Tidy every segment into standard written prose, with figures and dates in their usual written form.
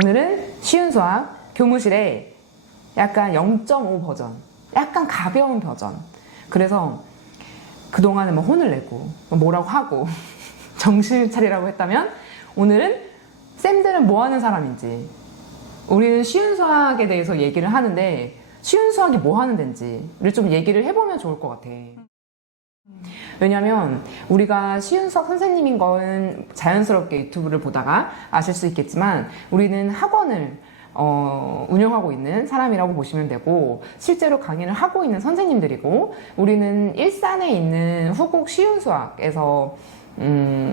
오늘은 쉬운 수학 교무실에 약간 0.5 버전, 약간 가벼운 버전. 그래서 그동안은 뭐 혼을 내고 뭐라고 하고 정신 차리라고 했다면 오늘은 쌤들은 뭐 하는 사람인지, 우리는 쉬운 수학에 대해서 얘기를 하는데 쉬운 수학이 뭐 하는 데인지를 좀 얘기를 해보면 좋을 것 같아. 왜냐면 우리가 쉬운 수학 선생님인 건 자연스럽게 유튜브를 보다가 아실 수 있겠지만 우리는 학원을 운영하고 있는 사람이라고 보시면 되고, 실제로 강의를 하고 있는 선생님들이고, 우리는 일산에 있는 후곡 쉬운 수학에서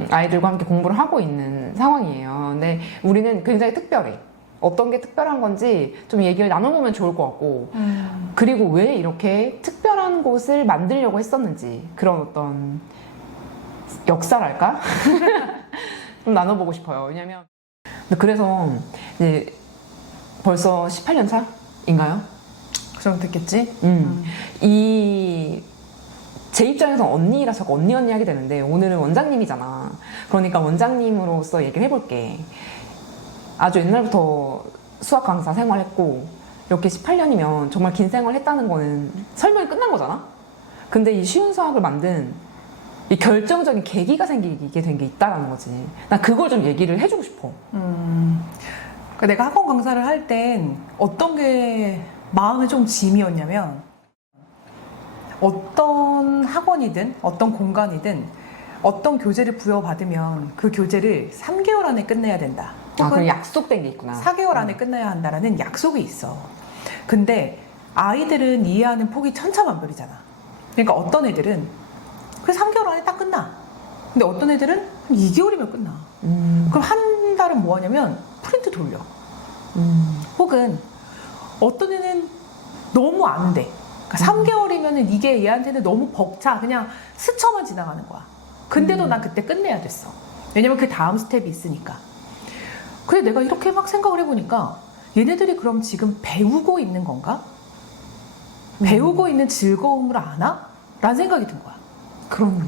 아이들과 함께 공부를 하고 있는 상황이에요. 근데 우리는 굉장히 특별해. 어떤 게 특별한 건지 좀 얘기를 나눠보면 좋을 것 같고, 그리고 왜 이렇게 특별한 곳을 만들려고 했었는지, 그런 어떤 역사랄까? 좀 나눠보고 싶어요. 왜냐면 그래서 이제 벌써 18년 차인가요? 그 정도 됐겠지? 제 입장에서 언니라 자꾸 언니 하게 되는데, 오늘은 원장님이잖아. 그러니까 원장님으로서 얘기를 해볼게. 아주 옛날부터 수학 강사 생활했고, 이렇게 18년이면 정말 긴 생활 했다는 거는 설명이 끝난 거잖아? 근데 이 쉬운 수학을 만든 이 결정적인 계기가 생기게 된 게 있다라는 거지. 나 그걸 좀 얘기를 해주고 싶어. 그러니까 내가 학원 강사를 할 땐 어떤 게 마음에 좀 짐이었냐면, 어떤 학원이든 어떤 공간이든 어떤 교재를 부여받으면 그 교재를 3개월 안에 끝내야 된다. 그럼 약속된 게 있구나. 4개월 안에 끝내야 한다라는 약속이 있어. 근데 아이들은 이해하는 폭이 천차만별이잖아. 그러니까 어떤 애들은 그 3개월 안에 딱 끝나. 근데 어떤 애들은 2개월이면 끝나. 그럼 한 달은 뭐 하냐면 프린트 돌려. 혹은 어떤 애는 너무 안 돼. 그러니까 3개월이면 이게 얘한테는 너무 벅차. 그냥 스쳐만 지나가는 거야. 근데도 난 그때 끝내야 됐어. 왜냐면 그 다음 스텝이 있으니까. 근데 내가 이렇게 막 생각을 해보니까, 얘네들이 그럼 지금 배우고 있는 건가? 배우고 있는 즐거움을 아나? 라는 생각이 든 거야. 그렇네.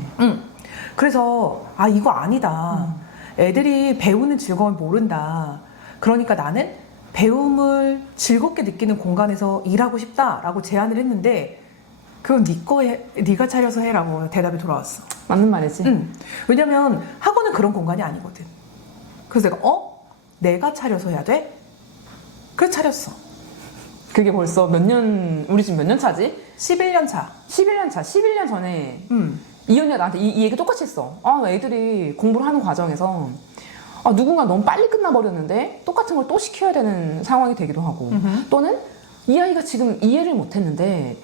그래서 이거 아니다. 애들이 배우는 즐거움을 모른다. 그러니까 나는 배움을 즐겁게 느끼는 공간에서 일하고 싶다라고 제안을 했는데, 그건 네가 차려서 해라고 대답이 돌아왔어. 맞는 말이지. 왜냐면 학원은 그런 공간이 아니거든. 그래서 내가 차려서 해야 돼? 그래 차렸어. 그게 벌써 우리 지금 몇 년 차지? 11년 차. 11년 차. 11년 전에 이 언니가 나한테 이 얘기 똑같이 했어. 애들이 공부를 하는 과정에서 누군가 너무 빨리 끝나버렸는데 똑같은 걸 또 시켜야 되는 상황이 되기도 하고, 또는 이 아이가 지금 이해를 못했는데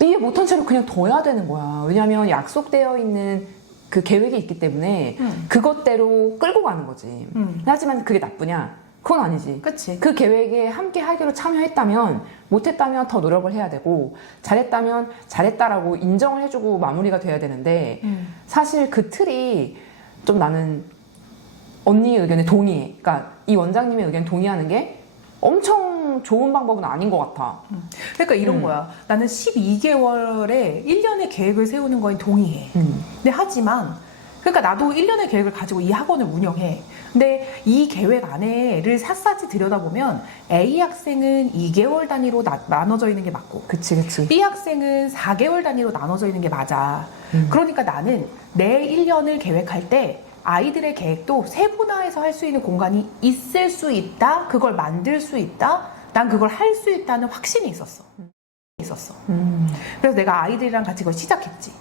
이해 못한 채로 그냥 둬야 되는 거야. 왜냐하면 약속되어 있는 그 계획이 있기 때문에 그것대로 끌고 가는 거지. 하지만 그게 나쁘냐? 그건 아니지. 그치. 그 계획에 함께 하기로 참여했다면, 못했다면 더 노력을 해야 되고, 잘했다면 잘했다라고 인정을 해주고 마무리가 돼야 되는데, 사실 그 틀이 좀 나는 언니의 의견에 동의해. 그러니까 이 원장님의 의견에 동의하는 게 엄청 좋은 방법은 아닌 것 같아. 그러니까 이런 거야. 나는 12개월에 1년의 계획을 세우는 거에 동의해. 근데 하지만, 그러니까 나도 1년의 계획을 가지고 이 학원을 운영해. 근데 이 계획 안에를 샅샅이 들여다보면 A 학생은 2개월 단위로 나눠져 있는 게 맞고, 그치. B 학생은 4개월 단위로 나눠져 있는 게 맞아. 그러니까 나는 내 1년을 계획할 때 아이들의 계획도 세분화해서 할 수 있는 공간이 있을 수 있다. 그걸 만들 수 있다. 난 그걸 할 수 있다는 확신이 있었어. 그래서 내가 아이들이랑 같이 그걸 시작했지.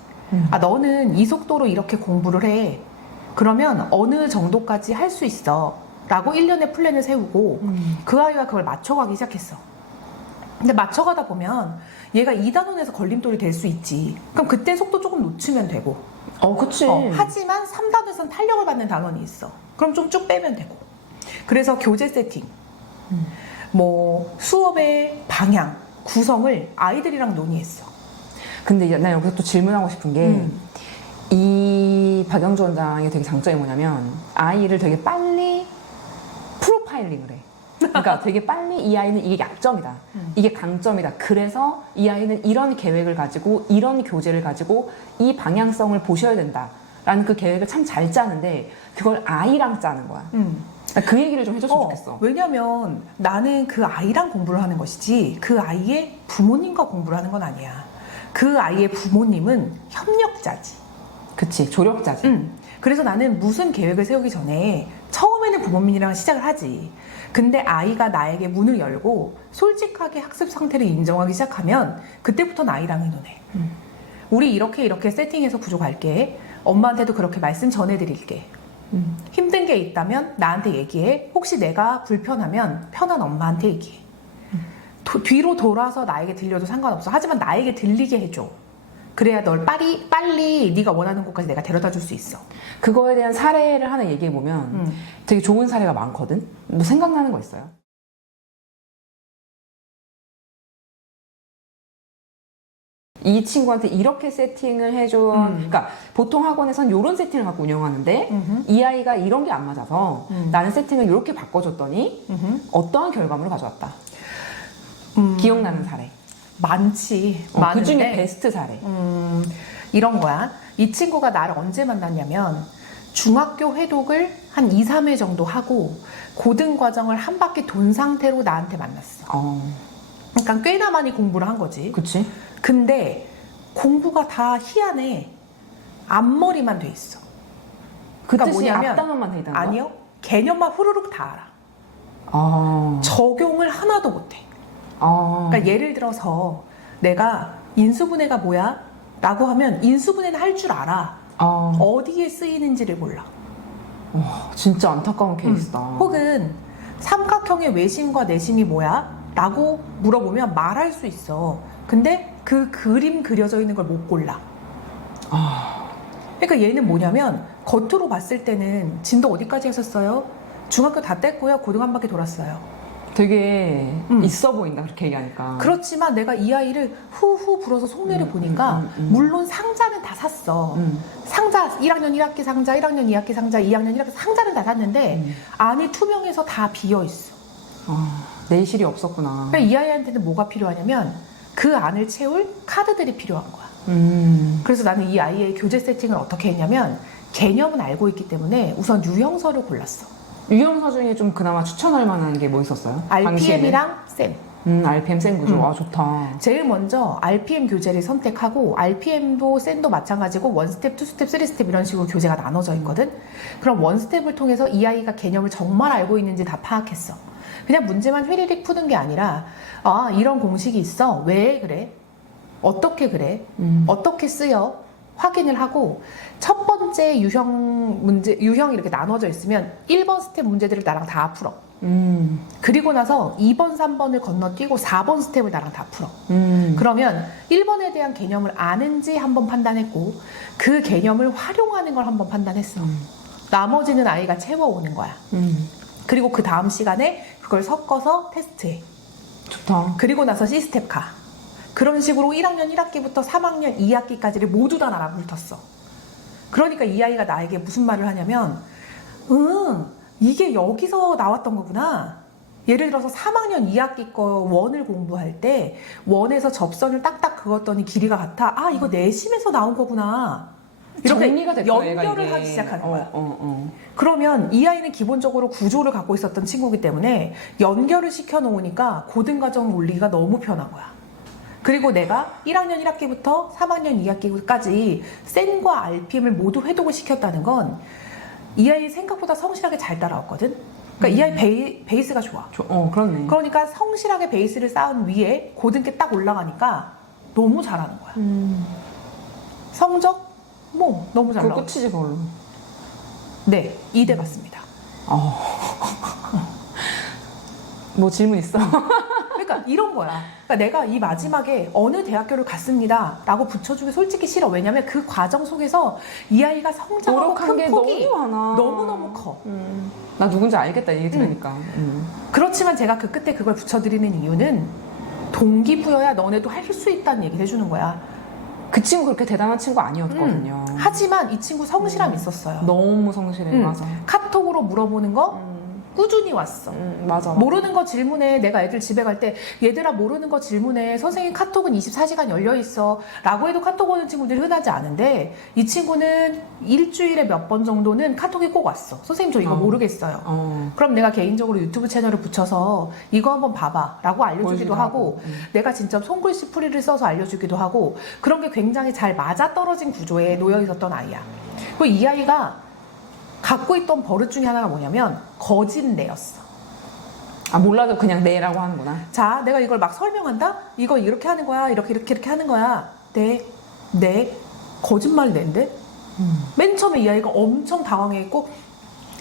너는 이 속도로 이렇게 공부를 해. 그러면 어느 정도까지 할 수 있어. 라고 1년의 플랜을 세우고 그 아이가 그걸 맞춰가기 시작했어. 근데 맞춰가다 보면 얘가 2단원에서 걸림돌이 될 수 있지. 그럼 그때 속도 조금 놓치면 되고. 그치. 하지만 3단원에서는 탄력을 받는 단원이 있어. 그럼 좀 쭉 빼면 되고. 그래서 교재 세팅, 수업의 방향, 구성을 아이들이랑 논의했어. 근데 나 여기서 또 질문하고 싶은 게, 이 박영주 원장의 되게 장점이 뭐냐면 아이를 되게 빨리 프로파일링을 해. 그러니까 되게 빨리 이 아이는 이게 약점이다, 이게 강점이다, 그래서 이 아이는 이런 계획을 가지고 이런 교재를 가지고 이 방향성을 보셔야 된다 라는 그 계획을 참 잘 짜는데, 그걸 아이랑 짜는 거야. 그 얘기를 좀 해줬으면 좋겠어. 왜냐면 나는 그 아이랑 공부를 하는 것이지 그 아이의 부모님과 공부를 하는 건 아니야. 그 아이의 부모님은 협력자지. 그치, 조력자지. 그래서 나는 무슨 계획을 세우기 전에 처음에는 부모님이랑 시작을 하지. 근데 아이가 나에게 문을 열고 솔직하게 학습 상태를 인정하기 시작하면 그때부터는 아이랑 의논해. 우리 이렇게 세팅해서 부족할게. 엄마한테도 그렇게 말씀 전해드릴게. 힘든 게 있다면 나한테 얘기해. 혹시 내가 불편하면 편한 엄마한테 얘기해. 뒤로 돌아서 나에게 들려도 상관없어. 하지만 나에게 들리게 해줘. 그래야 널 빨리 네가 원하는 곳까지 내가 데려다 줄 수 있어. 그거에 대한 사례를 하나 얘기해보면 되게 좋은 사례가 많거든? 뭐 생각나는 거 있어요? 이 친구한테 이렇게 세팅을 해준, 그러니까 보통 학원에선 이런 세팅을 갖고 운영하는데 이 아이가 이런 게 안 맞아서 나는 세팅을 이렇게 바꿔줬더니 어떠한 결과물을 가져왔다. 기억나는 사례. 많지. 그 중에 베스트 사례. 이런 거야. 이 친구가 나를 언제 만났냐면 중학교 회독을 한 2, 3회 정도 하고 고등 과정을 한 바퀴 돈 상태로 나한테 만났어. 그러니까 꽤나 많이 공부를 한 거지. 그치? 근데 공부가 다 희한해. 앞머리만 돼 있어. 그 그러니까 뜻이 뭐냐면 앞단어만 돼 있다는 거야? 아니요. 개념만 후루룩 다 알아. 적용을 하나도 못해. 그러니까 예를 들어서 내가 인수분해가 뭐야? 라고 하면 인수분해는 할 줄 알아. 어디에 쓰이는지를 몰라. 진짜 안타까운 케이스다. 혹은 삼각형의 외심과 내심이 뭐야? 라고 물어보면 말할 수 있어. 근데 그 그림 그려져 있는 걸 못 골라. 그러니까 얘는 뭐냐면 겉으로 봤을 때는 진도 어디까지 했었어요? 중학교 다 뗐고요. 고등 한 바퀴 돌았어요. 되게 있어 보인다, 그렇게 얘기하니까. 그렇지만 내가 이 아이를 후후 불어서 속내를 보니까 물론 상자는 다 샀어. 상자 1학년 1학기 상자, 1학년 2학기 상자, 2학년 1학기 상자는 다 샀는데 안이 투명해서 다 비어있어. 내실이 없었구나. 그러니까 이 아이한테는 뭐가 필요하냐면 그 안을 채울 카드들이 필요한 거야. 그래서 나는 이 아이의 교재 세팅을 어떻게 했냐면 개념은 알고 있기 때문에 우선 유형서를 골랐어. 유형서 중에 좀 그나마 추천할 만한 게 뭐 있었어요? RPM이랑 쌤. RPM 쌤 구조. 와, 좋다. 제일 먼저 RPM 교재를 선택하고 RPM도 쌤도 마찬가지고 원스텝, 투스텝, 쓰리스텝 이런 식으로 교재가 나눠져 있거든. 그럼 원스텝을 통해서 이 아이가 개념을 정말 알고 있는지 다 파악했어. 그냥 문제만 휘리릭 푸는 게 아니라 이런 공식이 있어. 왜 그래? 어떻게 그래? 어떻게 쓰여? 확인을 하고 첫 번째 유형이 이렇게 나눠져 있으면 1번 스텝 문제들을 나랑 다 풀어. 그리고 나서 2번, 3번을 건너뛰고 4번 스텝을 나랑 다 풀어. 그러면 1번에 대한 개념을 아는지 한번 판단했고 그 개념을 활용하는 걸 한번 판단했어. 나머지는 아이가 채워오는 거야. 그리고 그 다음 시간에 그걸 섞어서 테스트해. 좋다. 그리고 나서 시스텝 가. 그런 식으로 1학년 1학기부터 3학년 2학기까지를 모두 다 나랑 훑었어. 그러니까 이 아이가 나에게 무슨 말을 하냐면 이게 여기서 나왔던 거구나. 예를 들어서 3학년 2학기 거 원을 공부할 때 원에서 접선을 딱딱 그었더니 길이가 같아. 이거 내심에서 나온 거구나. 이렇게 정리가 됐구나, 연결을 얘가 하기 이게. 시작하는 거야. 그러면 이 아이는 기본적으로 구조를 갖고 있었던 친구이기 때문에 연결을 시켜놓으니까 고등과정 올리기가 너무 편한 거야. 그리고 내가 1학년 1학기부터 3학년 2학기까지 쌤과 RPM을 모두 회독을 시켰다는 건 이 아이 생각보다 성실하게 잘 따라왔거든. 그러니까 이 아이 베이스가 좋아. 그렇네. 그러니까 성실하게 베이스를 쌓은 위에 고등께 딱 올라가니까 너무 잘하는 거야. 성적? 너무 잘 그거 나와. 끝이지, 그걸로. 네, 2대 받습니다. 뭐 질문 있어? 그러니까 이런 거야. 그러니까 내가 이 마지막에 어느 대학교를 갔습니다 라고 붙여주기 솔직히 싫어. 왜냐면 그 과정 속에서 이 아이가 성장하고 노력한 게 큰 폭이 너무 많아. 너무너무 커. 나 누군지 알겠다, 얘기 들으니까. 그렇지만 제가 그 끝에 그걸 붙여드리는 이유는 동기부여야 너네도 할 수 있다는 얘기를 해주는 거야. 그 친구 그렇게 대단한 친구 아니었거든요. 하지만 이 친구 성실함이 있었어요. 너무 성실해, 맞아. 카톡으로 물어보는 거 꾸준히 왔어. 맞아. 모르는 거 질문해. 내가 애들 집에 갈 때 얘들아 모르는 거 질문해. 선생님 카톡은 24시간 열려 있어. 라고 해도 카톡 오는 친구들이 흔하지 않은데 이 친구는 일주일에 몇 번 정도는 카톡이 꼭 왔어. 선생님 저 이거 모르겠어요. 그럼 내가 개인적으로 유튜브 채널을 붙여서 이거 한번 봐봐 라고 알려주기도 하고 내가 진짜 손글씨 풀이를 써서 알려주기도 하고 그런 게 굉장히 잘 맞아떨어진 구조에 놓여 있었던 아이야. 그리고 이 아이가 갖고 있던 버릇 중에 하나가 뭐냐면 거짓내였어. 아, 몰라도 그냥 네라고 하는구나. 자, 내가 이걸 막 설명한다? 이거 이렇게 하는 거야. 이렇게 하는 거야. 네. 거짓말 낸데? 맨 처음에 이 아이가 엄청 당황해있고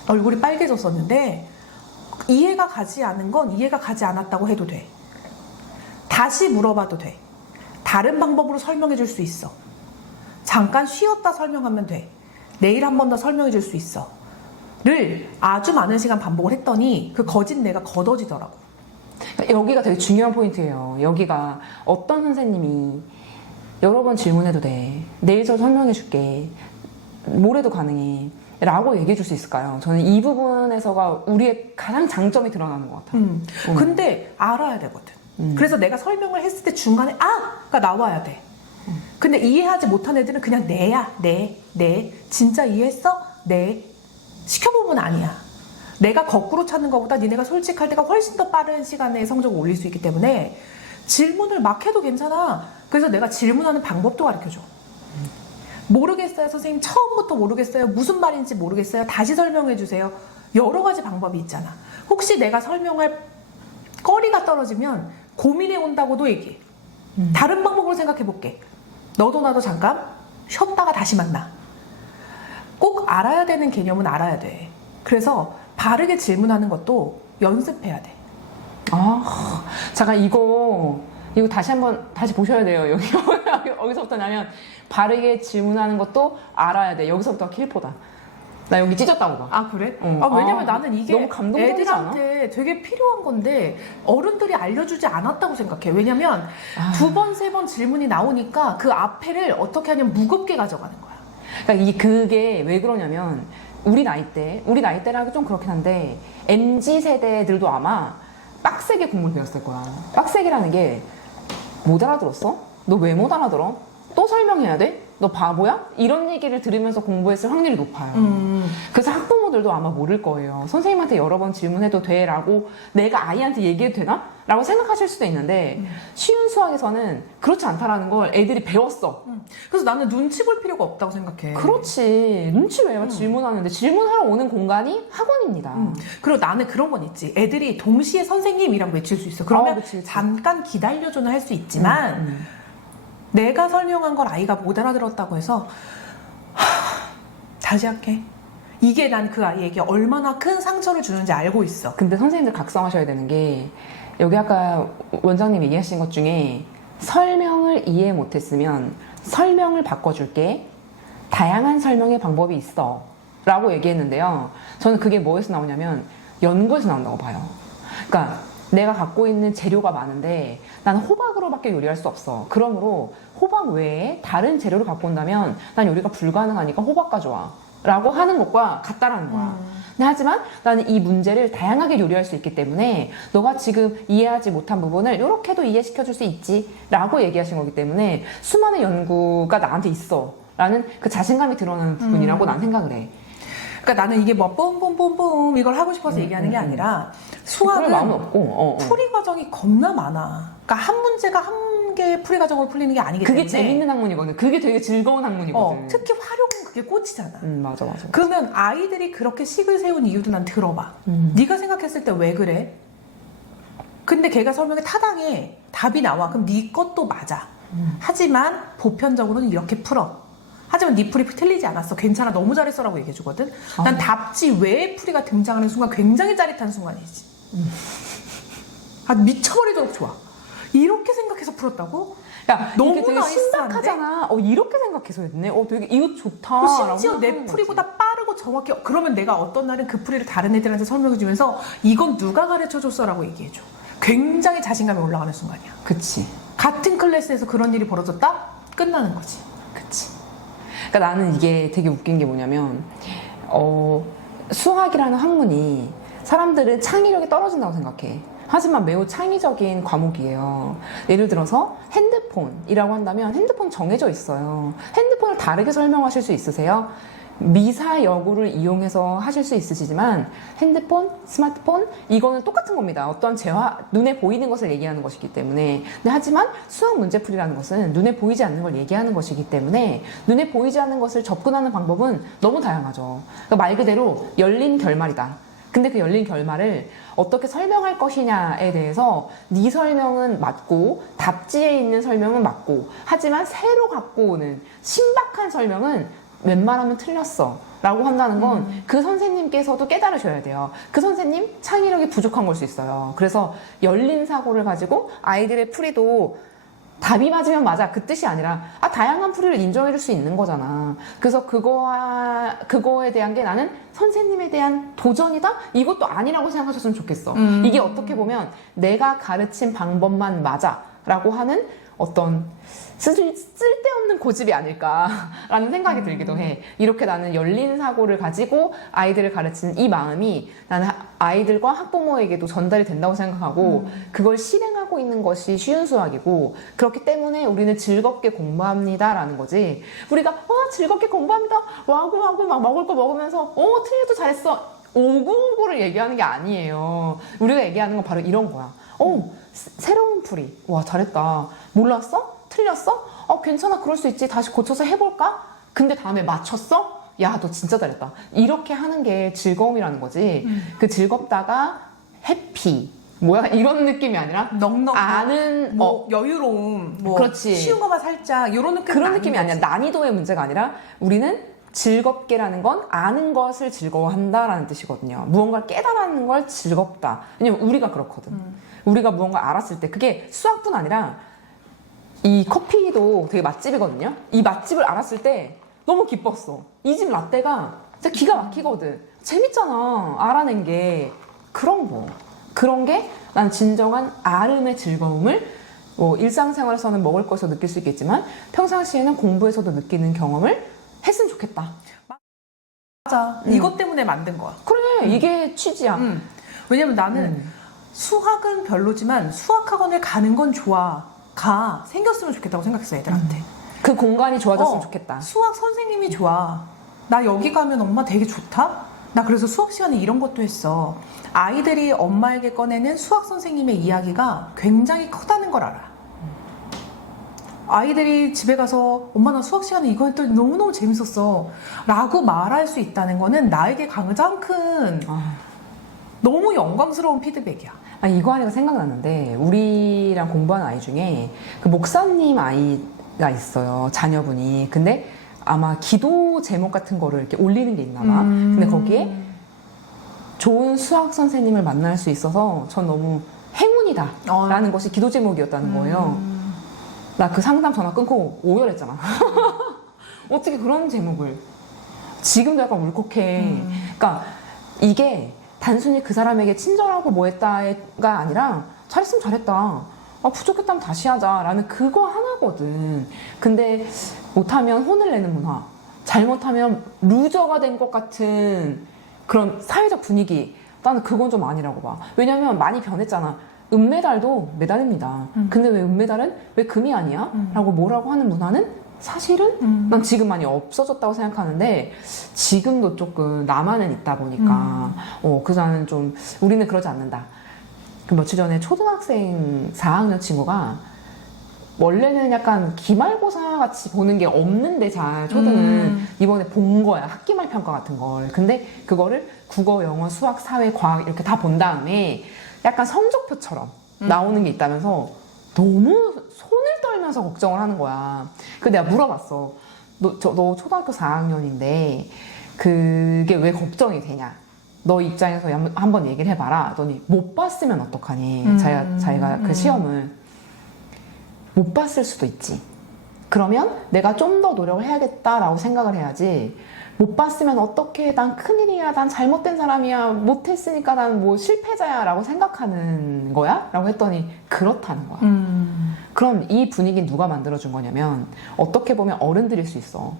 얼굴이 빨개졌었는데 이해가 가지 않은 건 이해가 가지 않았다고 해도 돼. 다시 물어봐도 돼. 다른 방법으로 설명해 줄 수 있어. 잠깐 쉬었다 설명하면 돼. 내일 한 번 더 설명해 줄 수 있어. 를 아주 많은 시간 반복을 했더니 그 거짓내가 걷어지더라고. 여기가 되게 중요한 포인트예요. 여기가 어떤 선생님이 여러 번 질문해도 돼. 내일 저 설명해 줄게. 모레도 가능해. 라고 얘기해 줄 수 있을까요? 저는 이 부분에서가 우리의 가장 장점이 드러나는 것 같아요. 근데 알아야 되거든. 그래서 내가 설명을 했을 때 중간에 아가 나와야 돼. 근데 이해하지 못한 애들은 그냥 네야. 네. 진짜 이해했어? 네. 시켜보면 아니야. 내가 거꾸로 찾는 것보다 니네가 솔직할 때가 훨씬 더 빠른 시간에 성적을 올릴 수 있기 때문에 질문을 막 해도 괜찮아. 그래서 내가 질문하는 방법도 가르쳐줘. 모르겠어요 선생님, 처음부터 모르겠어요, 무슨 말인지 모르겠어요, 다시 설명해 주세요. 여러 가지 방법이 있잖아. 혹시 내가 설명할 거리가 떨어지면 고민해 온다고도 얘기해. 다른 방법으로 생각해 볼게. 너도 나도 잠깐 쉬었다가 다시 만나. 꼭 알아야 되는 개념은 알아야 돼. 그래서 바르게 질문하는 것도 연습해야 돼. 아, 잠깐 이거 다시 보셔야 돼요. 여기서부터냐면 바르게 질문하는 것도 알아야 돼. 여기서부터 킬포다. 나 여기 찢었다고 봐. 아 그래? 왜냐면 나는 이게 너무 감동적이지 않아? 애들한테 되게 필요한 건데 어른들이 알려주지 않았다고 생각해. 왜냐면 두 번, 세 번 질문이 나오니까 그 앞에를 어떻게 하냐면 무겁게 가져가는 거야. 그러니까 그게 왜 그러냐면 우리 나이대라 하기 좀 그렇긴 한데 MZ 세대들도 아마 빡세게 공부를 배웠을 거야. 빡세게라는 게 못 알아들었어? 너 왜 못 알아들어? 또 설명해야 돼? 너 바보야? 이런 얘기를 들으면서 공부했을 확률이 높아요. 그래서 학부모들도 아마 모를 거예요. 선생님한테 여러 번 질문해도 돼? 라고 내가 아이한테 얘기해도 되나? 라고 생각하실 수도 있는데 쉬운 수학에서는 그렇지 않다라는 걸 애들이 배웠어. 그래서 나는 눈치 볼 필요가 없다고 생각해. 그렇지. 눈치 왜요? 질문하는데 질문하러 오는 공간이 학원입니다. 그리고 나는 그런 건 있지. 애들이 동시에 선생님이랑 외칠 수 있어. 그러면 그치. 잠깐 기다려줘는 할 수 있지만 내가 설명한 걸 아이가 못 알아들었다고 해서 다시 할게. 이게 난 그 아이에게 얼마나 큰 상처를 주는지 알고 있어. 근데 선생님들 각성하셔야 되는 게 여기 아까 원장님 얘기하신 것 중에 설명을 이해 못했으면 설명을 바꿔줄게. 다양한 설명의 방법이 있어. 라고 얘기했는데요. 저는 그게 뭐에서 나오냐면 연구에서 나온다고 봐요. 그러니까 내가 갖고 있는 재료가 많은데 나는 호박으로밖에 요리할 수 없어. 그러므로 호박 외에 다른 재료를 갖고 온다면 난 요리가 불가능하니까 호박 가져와. 라고 하는 것과 같다라는 거야. 근데 하지만 나는 이 문제를 다양하게 요리할 수 있기 때문에 너가 지금 이해하지 못한 부분을 이렇게도 이해시켜줄 수 있지 라고 얘기하신 거기 때문에 수많은 연구가 나한테 있어 라는 그 자신감이 드러나는 부분이라고 난 생각을 해. 그러니까 나는 이게 뭐 뿜뿜뿜뿜 이걸 하고 싶어서 얘기하는 게 아니라 수학은 마음은 없고 풀이 과정이 겁나 많아. 그러니까 한 문제가 한 개의 풀이 과정으로 풀리는 게 아니기 그게 때문에 재밌는 학문이거든. 그게 되게 즐거운 학문이거든. 특히 활용은 그게 꽂히잖아. 맞아. 그러면 아이들이 그렇게 식을 세운 이유도 난 들어봐. 네가 생각했을 때 왜 그래? 근데 걔가 설명에 타당해. 답이 나와. 그럼 네 것도 맞아. 하지만 보편적으로는 이렇게 풀어. 하지만 네 풀이 틀리지 않았어. 괜찮아. 너무 잘했어. 라고 얘기해주거든. 난 답지 외의 풀이가 등장하는 순간 굉장히 짜릿한 순간이지. 미쳐버리도록 좋아. 이렇게 생각해서 풀었다고? 야, 너무 이게 되게 나이스한데? 신박하잖아. 이렇게 생각해서 했네. 되게 이거 좋다. 심지어 내 풀이보다 빠르고 정확해. 그러면 내가 어떤 날은 그 풀이를 다른 애들한테 설명해주면서 이건 누가 가르쳐줬어? 라고 얘기해줘. 굉장히 자신감이 올라가는 순간이야. 그치. 같은 클래스에서 그런 일이 벌어졌다? 끝나는 거지. 그치. 그러니까 나는 이게 되게 웃긴 게 뭐냐면 수학이라는 학문이 사람들은 창의력이 떨어진다고 생각해. 하지만 매우 창의적인 과목이에요. 예를 들어서 핸드폰이라고 한다면 핸드폰 정해져 있어요. 핸드폰을 다르게 설명하실 수 있으세요? 미사여구를 이용해서 하실 수 있으시지만 핸드폰, 스마트폰 이거는 똑같은 겁니다. 어떤 눈에 보이는 것을 얘기하는 것이기 때문에. 근데 하지만 수학 문제풀이라는 것은 눈에 보이지 않는 걸 얘기하는 것이기 때문에 눈에 보이지 않는 것을 접근하는 방법은 너무 다양하죠. 그러니까 말 그대로 열린 결말이다. 근데 그 열린 결말을 어떻게 설명할 것이냐에 대해서 네 설명은 맞고 답지에 있는 설명은 맞고 하지만 새로 갖고 오는 신박한 설명은 웬만하면 틀렸어 라고 한다는 건 그 선생님께서도 깨달으셔야 돼요. 그 선생님 창의력이 부족한 걸 수 있어요. 그래서 열린 사고를 가지고 아이들의 풀이도 답이 맞으면 맞아 그 뜻이 아니라 다양한 풀이를 인정해 줄 수 있는 거잖아. 그래서 그거에 대한 게 나는 선생님에 대한 도전이다? 이것도 아니라고 생각하셨으면 좋겠어. 이게 어떻게 보면 내가 가르친 방법만 맞아 라고 하는 어떤 쓸데없는 고집이 아닐까라는 생각이 들기도 해. 이렇게 나는 열린 사고를 가지고 아이들을 가르치는 이 마음이 나는 아이들과 학부모에게도 전달이 된다고 생각하고 그걸 실행하고 있는 것이 쉬운 수학이고 그렇기 때문에 우리는 즐겁게 공부합니다라는 거지. 우리가 즐겁게 공부합니다. 와구와구 막 먹을 거 먹으면서 틀려도 잘했어. 오구오구를 얘기하는 게 아니에요. 우리가 얘기하는 건 바로 이런 거야. 새로운 풀이. 와, 잘했다. 몰랐어? 틀렸어? 괜찮아. 그럴 수 있지. 다시 고쳐서 해볼까? 근데 다음에 맞췄어? 야, 너 진짜 잘했다. 이렇게 하는 게 즐거움이라는 거지. 그 즐겁다가 해피. 뭐야? 이런 느낌이 아니라 넉넉 아는 여유로움, 그렇지. 쉬운 거만 살짝 이런 느낌 그런 느낌이 아니야. 난이도의 문제가 아니라 우리는 즐겁게라는 건 아는 것을 즐거워한다라는 뜻이거든요. 무언가를 깨달아는 걸 즐겁다. 왜냐면 우리가 그렇거든. 우리가 무언가 알았을 때 그게 수학뿐 아니라 이 커피도 되게 맛집이거든요. 이 맛집을 알았을 때 너무 기뻤어. 이 집 라떼가 진짜 기가 막히거든. 재밌잖아. 알아낸 게. 그런 게 난 진정한 알음의 즐거움을 일상생활에서는 먹을 것에서 느낄 수 있겠지만 평상시에는 공부에서도 느끼는 경험을 했으면 좋겠다. 맞아. 이것 때문에 만든 거야. 그래, 이게 취지야. 왜냐면 나는 수학은 별로지만 수학학원을 가는 건 좋아. 생겼으면 좋겠다고 생각했어, 애들한테. 그 공간이 좋아졌으면 좋겠다. 수학 선생님이 좋아. 나 여기 가면 엄마 되게 좋다? 나 그래서 수학 시간에 이런 것도 했어. 아이들이 엄마에게 꺼내는 수학 선생님의 이야기가 굉장히 크다는 걸 알아. 아이들이 집에 가서 엄마 나 수학 시간에 이거 했더니 너무너무 재밌었어 라고 말할 수 있다는 거는 나에게 가장 큰 너무 영광스러운 피드백이야. 이거 하니까 생각났는데 우리랑 공부하는 아이 중에 그 목사님 아이가 있어요. 자녀분이. 근데 아마 기도 제목 같은 거를 이렇게 올리는 게 있나 봐. 근데 거기에 좋은 수학 선생님을 만날 수 있어서 전 너무 행운이다 라는 것이 기도 제목이었다는 거예요. 나 그 상담 전화 끊고 오열했잖아. 어떻게 그런 제목을. 지금도 약간 울컥해. 그러니까 이게 단순히 그 사람에게 친절하고 뭐 했다가 아니라 잘했으면 잘했다. 부족했다면 다시 하자 라는 그거 하나거든. 근데 못하면 혼을 내는 문화, 잘못하면 루저가 된 것 같은 그런 사회적 분위기, 나는 그건 좀 아니라고 봐. 왜냐면 많이 변했잖아. 은메달도 메달입니다. 근데 왜 은메달은 왜 금이 아니야? 라고 뭐라고 하는 문화는 사실은 난 지금 많이 없어졌다고 생각하는데 지금도 조금 남아는 있다 보니까 그래서 나는 좀 우리는 그러지 않는다. 그 며칠 전에 초등학생 4학년 친구가 원래는 약간 기말고사 같이 보는 게 없는데 잘 초등은 이번에 본 거야. 학기말 평가 같은 걸. 근데 그거를 국어, 영어, 수학, 사회, 과학 이렇게 다 본 다음에 약간 성적표처럼 나오는 게 있다면서 너무 손을 떨면서 걱정을 하는 거야. 그래서 내가 물어봤어. 너 초등학교 4학년인데 그게 왜 걱정이 되냐? 너 입장에서 한번 얘기를 해봐라. 너니 못 봤으면 어떡하니? 자기가 그 시험을 못 봤을 수도 있지. 그러면 내가 좀 더 노력을 해야겠다라고 생각을 해야지. 못 봤으면 어떡해? 난 큰일이야. 난 잘못된 사람이야. 못했으니까 난 뭐 실패자야. 라고 생각하는 거야? 라고 했더니 그렇다는 거야. 그럼 이 분위기 누가 만들어준 거냐면 어떻게 보면 어른들일 수 있어.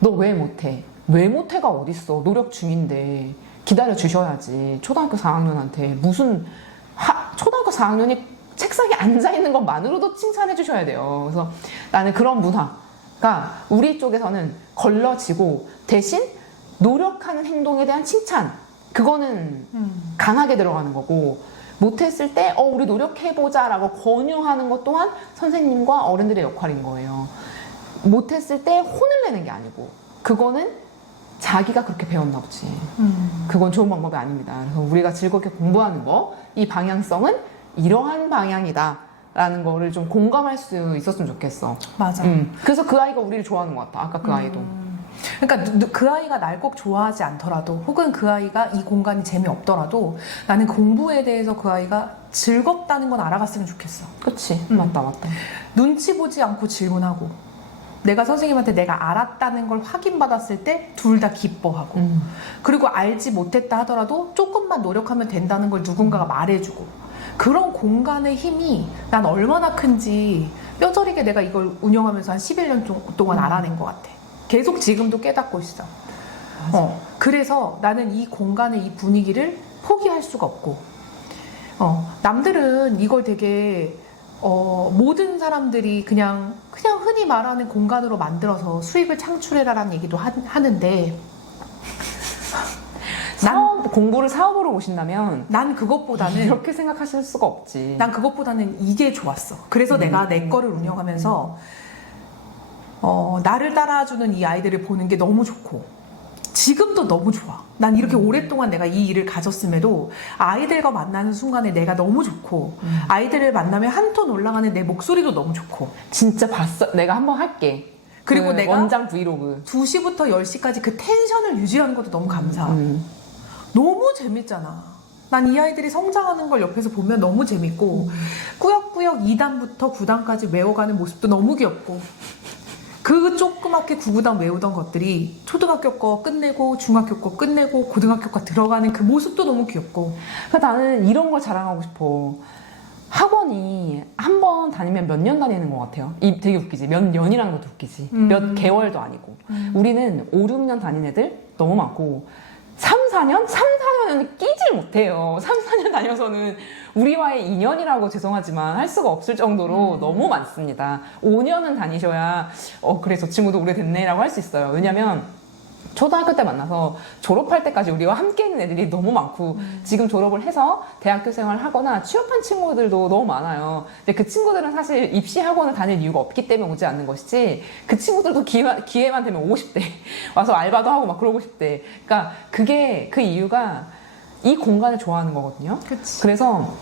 너 왜 못해? 왜 못해가 어딨어? 노력 중인데. 기다려 주셔야지. 초등학교 4학년한테 무슨 초등학교 4학년이 책상에 앉아 있는 것만으로도 칭찬해 주셔야 돼요. 그래서 나는 그런 문화가 우리 쪽에서는 걸러지고 대신 노력하는 행동에 대한 칭찬, 그거는 강하게 들어가는 거고, 못했을 때 우리 노력해보자 라고 권유하는 것 또한 선생님과 어른들의 역할인 거예요. 못했을 때 혼을 내는 게 아니고, 그거는 자기가 그렇게 배웠나 보지. 그건 좋은 방법이 아닙니다. 그래서 우리가 즐겁게 공부하는 거, 이 방향성은 이러한 방향이다 라는 거를 좀 공감할 수 있었으면 좋겠어. 맞아. 그래서 그 아이가 우리를 좋아하는 것 같아. 아까 그 아이도. 그러니까 그 아이가 날 꼭 좋아하지 않더라도, 혹은 그 아이가 이 공간이 재미없더라도, 나는 공부에 대해서 그 아이가 즐겁다는 건 알아갔으면 좋겠어. 그치. 맞다. 눈치 보지 않고 질문하고, 내가 선생님한테 내가 알았다는 걸 확인받았을 때 둘 다 기뻐하고, 그리고 알지 못했다 하더라도 조금만 노력하면 된다는 걸 누군가가 말해주고, 그런 공간의 힘이 난 얼마나 큰지 뼈저리게 내가 이걸 운영하면서 한 11년 동안 알아낸 것 같아. 계속 지금도 깨닫고 있어. 그래서 나는 이 공간의 이 분위기를 포기할 수가 없고, 남들은 이걸 되게 모든 사람들이 그냥 흔히 말하는 공간으로 만들어서 수익을 창출해라라는 얘기도 하는데, 공부를 사업으로 보신다면 난 그것보다는 이렇게 생각하실 수가 없지. 난 그것보다는 이게 좋았어. 그래서 내가 내 거를 운영하면서 나를 따라주는 이 아이들을 보는 게 너무 좋고, 지금도 너무 좋아. 난 이렇게 오랫동안 내가 이 일을 가졌음에도 아이들과 만나는 순간에 내가 너무 좋고, 아이들을 만나면 한 톤 올라가는 내 목소리도 너무 좋고. 진짜 봤어. 내가 한번 할게. 그리고 내가 원장 브이로그 2시부터 10시까지 그 텐션을 유지하는 것도 너무 감사. 너무 재밌잖아. 난 이 아이들이 성장하는 걸 옆에서 보면 너무 재밌고, 꾸역꾸역 2단부터 9단까지 외워가는 모습도 너무 귀엽고, 그 조그맣게 9, 9단 외우던 것들이 초등학교 거 끝내고 중학교 거 끝내고 고등학교 거 들어가는 그 모습도 너무 귀엽고. 그래서 나는 이런 걸 자랑하고 싶어. 학원이 한 번 다니면 몇 년 다니는 것 같아요. 되게 웃기지. 몇 년이라는 것도 웃기지. 몇 개월도 아니고. 우리는 5, 6년 다닌 애들 너무 많고, 3, 4년? 3, 4년은 끼질 못해요. 3, 4년 다녀서는 우리와의 인연이라고 죄송하지만 할 수가 없을 정도로 너무 많습니다. 5년은 다니셔야 그래 저 친구도 오래됐네 라고 할 수 있어요. 왜냐면 초등학교 때 만나서 졸업할 때까지 우리와 함께 있는 애들이 너무 많고, 지금 졸업을 해서 대학교 생활을 하거나 취업한 친구들도 너무 많아요. 근데 그 친구들은 사실 입시 학원을 다닐 이유가 없기 때문에 오지 않는 것이지, 그 친구들도 기회만 되면 오고 싶대. 와서 알바도 하고 막 그러고 싶대. 그러니까 그 이유가 이 공간을 좋아하는 거거든요. 그치. 그래서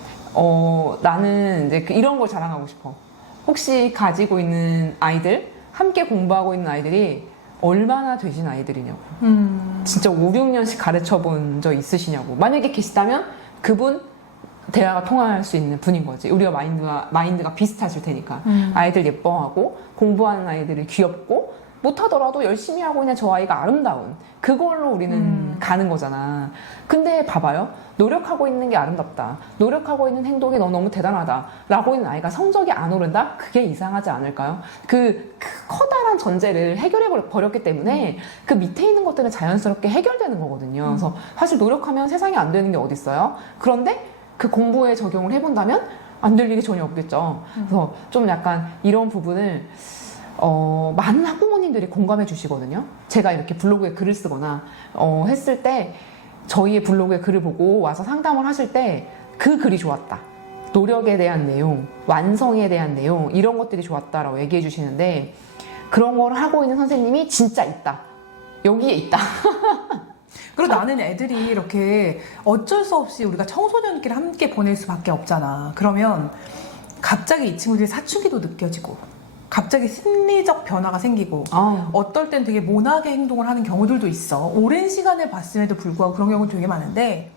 나는 이제 이런 걸 자랑하고 싶어. 혹시 가지고 있는 아이들, 함께 공부하고 있는 아이들이 얼마나 되신 아이들이냐고. 진짜 5, 6년씩 가르쳐 본 적 있으시냐고. 만약에 계시다면 그분 대화가 통할 수 있는 분인 거지. 우리가 마인드가 비슷하실 테니까. 아이들 예뻐하고 공부하는 아이들이 귀엽고, 못하더라도 열심히 하고 있는 저 아이가 아름다운, 그걸로 우리는 가는 거잖아. 근데 봐봐요. 노력하고 있는 게 아름답다, 노력하고 있는 행동이 너무 대단하다 라고 있는 아이가 성적이 안 오른다? 그게 이상하지 않을까요? 그 커다란 전제를 해결해 버렸기 때문에 그 밑에 있는 것들은 자연스럽게 해결되는 거거든요. 그래서 사실 노력하면 세상에 안 되는 게 어디 있어요? 그런데 그 공부에 적용을 해본다면 안 될 일이 전혀 없겠죠. 그래서 좀 약간 이런 부분을 많은 학부모님들이 공감해 주시거든요. 제가 이렇게 블로그에 글을 쓰거나 했을 때, 저희의 블로그에 글을 보고 와서 상담을 하실 때 그 글이 좋았다, 노력에 대한 내용, 완성에 대한 내용, 이런 것들이 좋았다라고 얘기해 주시는데, 그런 걸 하고 있는 선생님이 진짜 있다. 여기에 있다. 그리고 나는 애들이 이렇게 어쩔 수 없이 우리가 청소년끼리 함께 보낼 수밖에 없잖아. 그러면 갑자기 이 친구들이 사춘기도 느껴지고, 갑자기 심리적 변화가 생기고, 어떨 땐 되게 모나게 행동을 하는 경우들도 있어. 오랜 시간을 봤음에도 불구하고 그런 경우는 되게 많은데,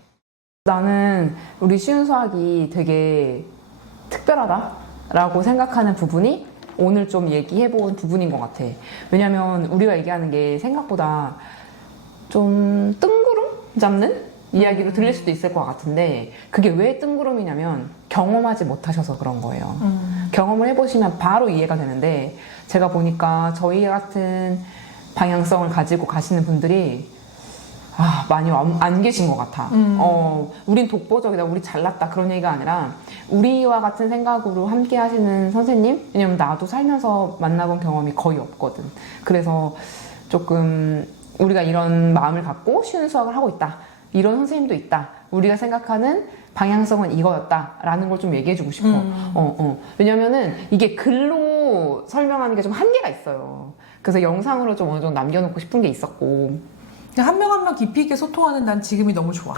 나는 우리 쉬운 수학이 되게 특별하다라고 생각하는 부분이 오늘 좀 얘기해본 부분인 것 같아. 왜냐면 우리가 얘기하는 게 생각보다 좀 뜬구름 잡는 이야기로 들릴 수도 있을 것 같은데, 그게 왜 뜬구름이냐면 경험하지 못하셔서 그런 거예요. 경험을 해보시면 바로 이해가 되는데, 제가 보니까 저희 같은 방향성을 가지고 가시는 분들이 많이 안 계신 것 같아. 우린 독보적이다, 우리 잘났다 그런 얘기가 아니라 우리와 같은 생각으로 함께 하시는 선생님? 왜냐면 나도 살면서 만나본 경험이 거의 없거든. 그래서 조금 우리가 이런 마음을 갖고 쉬운 수학을 하고 있다. 이런 선생님도 있다. 우리가 생각하는 방향성은 이거였다라는 걸 좀 얘기해주고 싶어. 왜냐면은 이게 글로 설명하는 게 좀 한계가 있어요. 그래서 영상으로 좀 어느 정도 남겨놓고 싶은 게 있었고. 한 명 한 명 깊이 있게 소통하는 난 지금이 너무 좋아.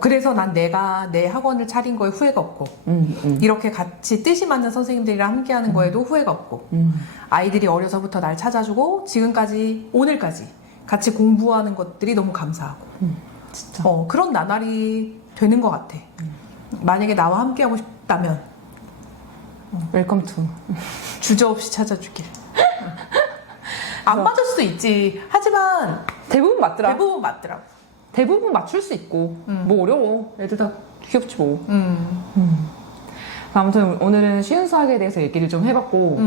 그래서 난 내가 내 학원을 차린 거에 후회가 없고, 이렇게 같이 뜻이 맞는 선생님들이랑 함께 하는 거에도 후회가 없고, 아이들이 어려서부터 날 찾아주고, 지금까지, 오늘까지 같이 공부하는 것들이 너무 감사하고, 진짜. 그런 나날이 되는 것 같아. 만약에 나와 함께 하고 싶다면, 웰컴 투. 주저없이 찾아주길. 안 맞을 수도 있지. 하지만, 대부분 맞더라. 대부분 맞더라고. 대부분 맞출 수 있고 뭐 어려워. 애들 다 귀엽지 뭐. 아무튼 오늘은 쉬운 수학에 대해서 얘기를 좀 해봤고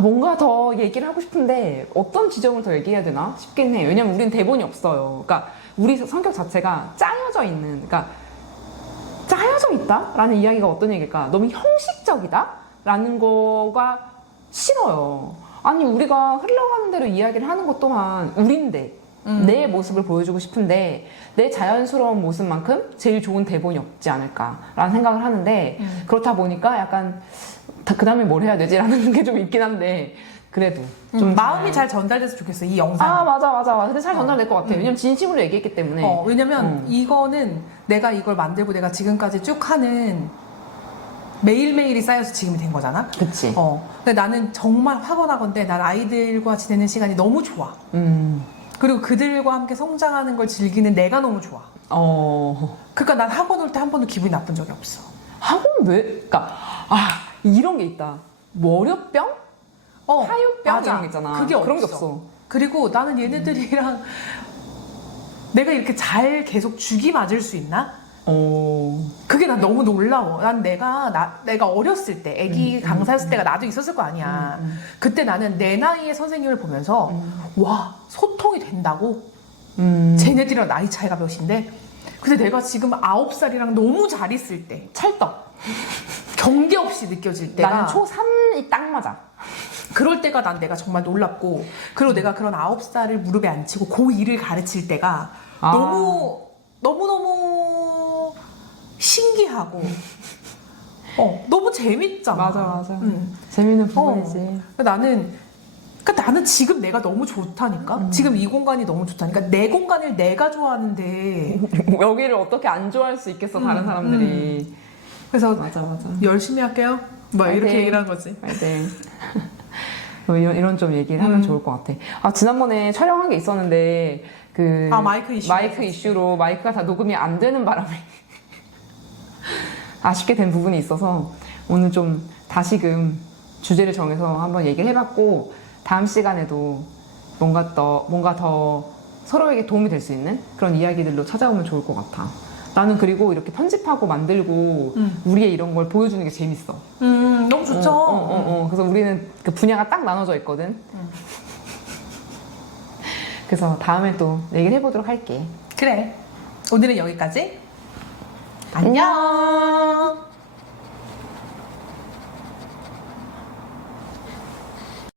뭔가 더 얘기를 하고 싶은데 어떤 지점을 더 얘기해야 되나 싶긴 해. 왜냐면 우린 대본이 없어요. 그러니까 우리 성격 자체가 짜여져 있는, 그러니까 짜여져 있다라는 이야기가 어떤 얘기일까? 너무 형식적이다라는 거가 싫어요. 아니 우리가 흘러가는 대로 이야기를 하는 것 또한 우린데 내 모습을 보여주고 싶은데 내 자연스러운 모습만큼 제일 좋은 대본이 없지 않을까라는 생각을 하는데 그렇다 보니까 약간 그 다음에 뭘 해야 되지라는 게 좀 있긴 한데 그래도 좀 마음이 잘 전달돼서 좋겠어, 이 영상. 맞아. 근데 잘 전달될 것 같아. 왜냐면 진심으로 얘기했기 때문에. 왜냐면 이거는 내가 이걸 만들고 내가 지금까지 쭉 하는 매일매일이 쌓여서 지금이 된 거잖아? 그치. 근데 나는 정말 학원하건데 난 아이들과 지내는 시간이 너무 좋아. 그리고 그들과 함께 성장하는 걸 즐기는 내가 너무 좋아. 그러니까 난 학원 올 때 한 번도 기분이 나쁜 적이 없어. 학원 왜? 그러니까 이런 게 있다. 월요병? 하요병 맞아. 이런 게 있잖아. 그게 그런 게 없어. 없어. 그리고 나는 얘네들이랑 내가 이렇게 잘 계속 죽이 맞을 수 있나? 그게 난 너무 놀라워. 난 내가 어렸을 때, 애기 강사였을 때가 나도 있었을 거 아니야. 그때 나는 내 나이의 선생님을 보면서, 와, 소통이 된다고? 쟤네들이랑 나이 차이가 몇인데? 근데 내가 지금 9살이랑 너무 잘 있을 때, 찰떡. 경계 없이 느껴질 때가. 나는 초3이 딱 맞아. 그럴 때가 난 내가 정말 놀랍고, 그리고 내가 그런 9살을 무릎에 앉히고 고2를 가르칠 때가 너무너무 신기하고 너무 재밌잖아. 맞아. 재밌는 부분이지. 나는 지금 내가 너무 좋다니까. 지금 이 공간이 너무 좋다니까. 내 공간을 내가 좋아하는데 여기를 어떻게 안 좋아할 수 있겠어, 다른 사람들이. 그래서 맞아. 열심히 할게요. 이렇게 얘기를 하는 거지. 네. 이런 좀 얘기를 하면 좋을 것 같아. 지난번에 촬영한 게 있었는데 마이크 이슈로 마이크가 다 녹음이 안 되는 바람에 아쉽게 된 부분이 있어서 오늘 좀 다시금 주제를 정해서 한번 얘기를 해봤고 다음 시간에도 뭔가 더 서로에게 도움이 될 수 있는 그런 이야기들로 찾아오면 좋을 것 같아. 나는 그리고 이렇게 편집하고 만들고 우리의 이런 걸 보여주는 게 재밌어. 너무 좋죠. 그래서 우리는 그 분야가 딱 나눠져 있거든. 그래서 다음에 또 얘기를 해보도록 할게. 그래. 오늘은 여기까지. 안녕.